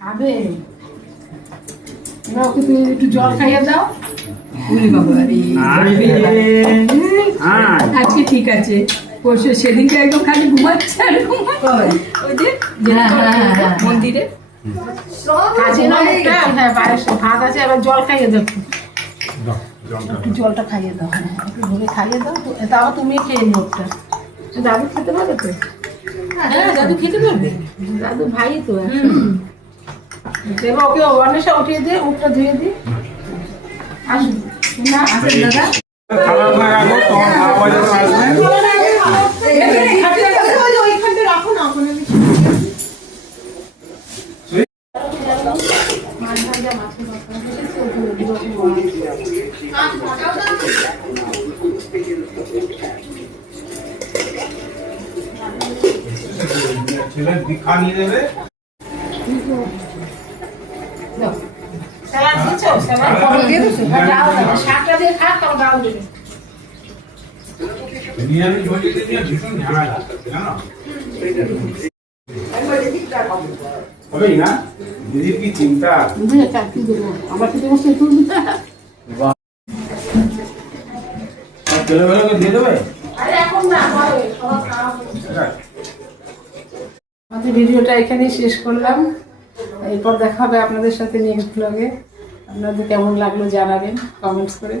খাবে এবার ওকে তুমি একটু জল খাইয়ে দাও। আজকে ঠিক আছে, পরশু সেদিনকে একদম খালি ঘুমাচ্ছে আর ওই যে মন্দিরে আছে না মুখটা? হ্যাঁ পায়েস ভাত আছে, এবার জল খাইয়ে দাও একটু জলটা খাইয়ে দাও। হ্যাঁ একটু ধরে খাইয়ে দাও, তাও তুমি খেয়ে নিও ওটা। দাদু খেতে পারবে তো? হ্যাঁ দাদু খেতে পারবে, দাদু ভাই তো। এবার ওকে অন্বেষা উঠিয়ে দিয়ে মুখটা ধুয়ে দিই। আসুন না আসেন দাদা। খারাপ না রাখো, তোমার মা বাবা যখন আসবে ছেলে দীক্ষা নিয়ে নেবে। স্যালাড দিচ্ছ? স্যালাড দিয়ে দিচ্ছ? গাও দেবে, শাকটা দিয়ে খা, তারপর গাও দেবে। বিরিয়ানি ঝোলিতে নিয়ে ভীষণ ঝামেলা, জানো? হবেই না? দিদির কি চিন্তা। কি দেবো আমার খেতে বসে একটু ছেলেবেলাকে দিয়ে দেবে। আরে এখন না, পরে সবার খাওয়া হবে। আমাদের ভিডিওটা এখানেই শেষ করলাম। এরপর দেখা হবে আপনাদের সাথে নেক্সট ব্লগে। আপনাদের কেমন লাগলো জানাবেন কমেন্টস করে।